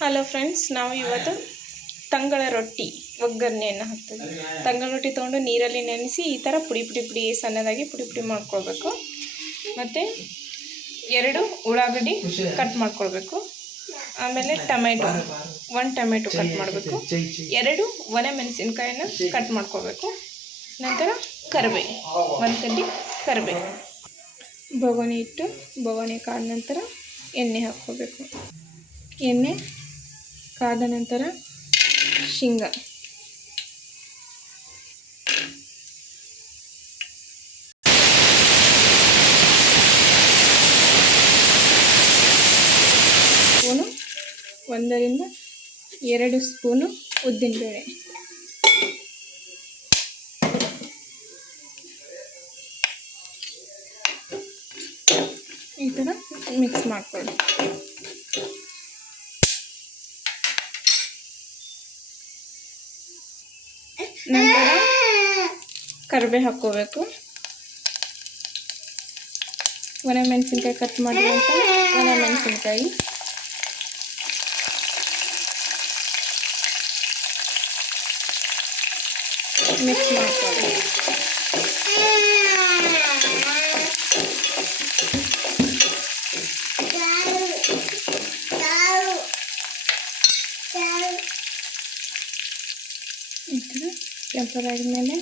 Hello friends, ನಾವು ಇವತ್ತು ತಂಗಳ ರೊಟ್ಟಿ ಒಗ್ಗರಣೆಯನ್ನು ಹಾಕ್ತೀವಿ. ತಂಗಳ ರೊಟ್ಟಿ ತೊಗೊಂಡು ನೀರಲ್ಲಿ ನೆನೆಸಿ ಈ ಥರ ಪುಡಿ ಸಣ್ಣದಾಗಿ ಪುಡಿ ಮಾಡ್ಕೊಳ್ಬೇಕು. ಮತ್ತು 2 ಉಳ್ಳಾಗಡ್ಡಿ ಕಟ್ ಮಾಡ್ಕೊಳ್ಬೇಕು. ಆಮೇಲೆ ಟೊಮೆಟೊ 1 ಟೊಮೆಟೊ ಕಟ್ ಮಾಡಬೇಕು. 2 ಒಣಮೆಣಸಿನ್ಕಾಯನ್ನು ಕಟ್ ಮಾಡ್ಕೊಳ್ಬೇಕು. ನಂತರ ಕರಿಬೇವು 1 ಕಡ್ಡಿ ಕರಿಬೇವು. ಬೊಗಣಿ ಇಟ್ಟು ಬೊಗಣಿ ಕಾದ ನಂತರ ಎಣ್ಣೆ ಹಾಕ್ಕೋಬೇಕು. ಎಣ್ಣೆ ಕಾದ ನಂತರ ಶೇಂಗಾ, ಸ್ಪೂನು 1 ರಿಂದ 2 ಸ್ಪೂನು ಉದ್ದಿನಬೇಳೆ, ಈ ಥರ ಮಿಕ್ಸ್ ಮಾಡ್ಕೊಳ್ಳಿ. ನಂತರ ಕರಿಬೇವು ಹಾಕ್ಕೋಬೇಕು. ಒಣಮೆಣಸಿನ್ಕಾಯಿ ಕಟ್ ಮಾಡಿರುವಂಥ ಒಣಮೆಣಸಿನ್ಕಾಯಿ, ಮಿಕ್ಸ್ ಮಾಡ್ಕೊಳ್ಳಿ. ಈ ಥರ ಕೆಂಪಗಾದ್ಮೇಲೆ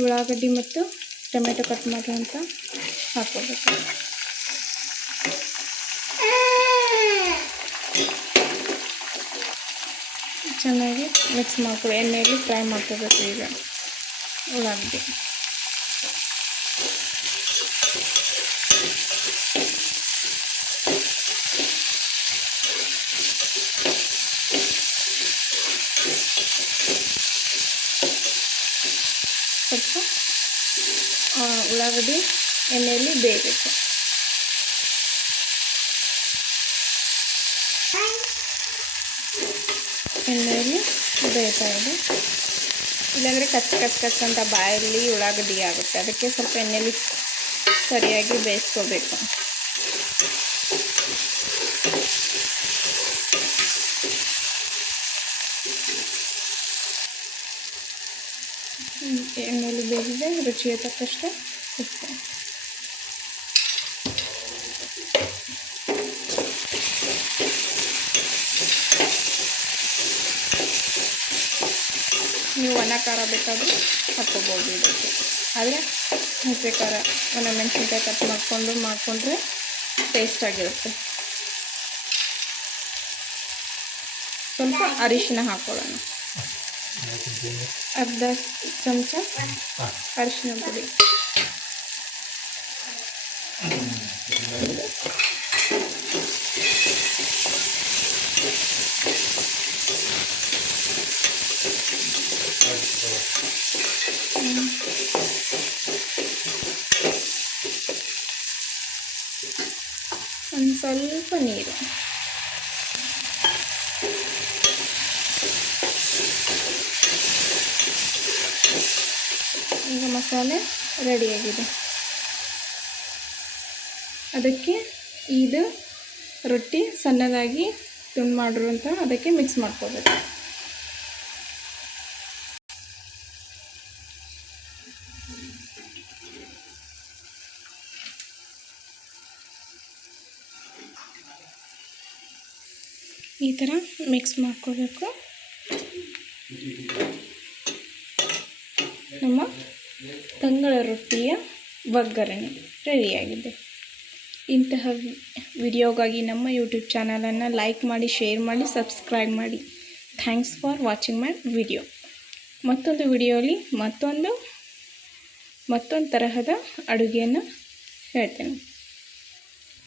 ಉಳ್ಳಾಗಡ್ಡಿ ಮತ್ತು ಟೊಮೆಟೊ ಕಟ್ ಮಾಡಿರೋಂಥ ಹಾಕ್ಕೋಬೇಕು. ಚೆನ್ನಾಗಿ ಮಿಕ್ಸ್ ಮಾಡ್ಕೊಳ್ಳಿ. ಎಣ್ಣೆಯಲ್ಲಿ ಫ್ರೈ ಮಾಡ್ಕೋಬೇಕು. ಈಗ ಉಳ್ಳಾಗಡ್ಡಿ ಸ್ವಲ್ಪ ಉಳ್ಳಾಗಡ್ಡಿ ಎಣ್ಣೆಯಲ್ಲಿ ಬೇಯಬೇಕು. ಎಣ್ಣೆಯಲ್ಲಿ ಬೇಯ್ತಾ ಇದೆ. ಇಲ್ಲಾಂದರೆ ಕಚ್ ಅಂತ ಬಾಯಲ್ಲಿ ಉಳ್ಳಾಗಡ್ಡಿ ಆಗುತ್ತೆ. ಅದಕ್ಕೆ ಸ್ವಲ್ಪ ಎಣ್ಣೆಯಲ್ಲಿ ಸರಿಯಾಗಿ ಬೇಯಿಸ್ಕೋಬೇಕು. ಎಣ್ಣೆಯಲ್ಲಿ ಬೇಯಿಸಿದೆ. ರುಚಿಗೆ ತಕ್ಕಷ್ಟು ಉಪ್ಪು, ನೀವು ಒಣ ಖಾರ ಬೇಕಾದರೂ ಹಾಕ್ಕೋಬೋದು ಇದಕ್ಕೆ. ಆದರೆ ಹಸಿ ಖಾರ ಒಣಮೆಣಸಿನ್ಕಾಯಿ ಕಟ್ ಮಾಡಿಕೊಂಡ್ರೆ ಟೇಸ್ಟಾಗಿರುತ್ತೆ. ಸ್ವಲ್ಪ ಅರಿಶಿನ ಹಾಕ್ಕೊಳ್ಳೋಣ. ಅರ್ಧ ಚಮಚ ಅರಿಶಿನ ಪುಡಿ, ಒಂದು ಸ್ವಲ್ಪ ನೀರು. ಈಗ ಮಸಾಲೆ ರೆಡಿಯಾಗಿದೆ. ಅದಕ್ಕೆ ಇದು ರೊಟ್ಟಿ ಸಣ್ಣದಾಗಿ ತುಂಡು ಮಾಡಿರುವಂಥ ಅದಕ್ಕೆ ಮಿಕ್ಸ್ ಮಾಡ್ಕೋಬೇಕು. ಈ ಥರ ಮಿಕ್ಸ್ ಮಾಡ್ಕೋಬೇಕು. ನಮ್ಮ ತಂಗಳ ರೊಟ್ಟಿಯ ಒಗ್ಗರಣೆ ರೆಡಿಯಾಗಿದೆ. ಇಂತಹ ವಿಡಿಯೋಗಾಗಿ ನಮ್ಮ ಯೂಟ್ಯೂಬ್ ಚಾನಲನ್ನು ಲೈಕ್ ಮಾಡಿ, ಶೇರ್ ಮಾಡಿ, ಸಬ್ಸ್ಕ್ರೈಬ್ ಮಾಡಿ. Thanks for watching my video. ಮತ್ತೊಂದು ವಿಡಿಯೋಲಿ ಮತ್ತೊಂದು ತರಹದ ಅಡುಗೆಯನ್ನು ಹೇಳ್ತೇನೆ.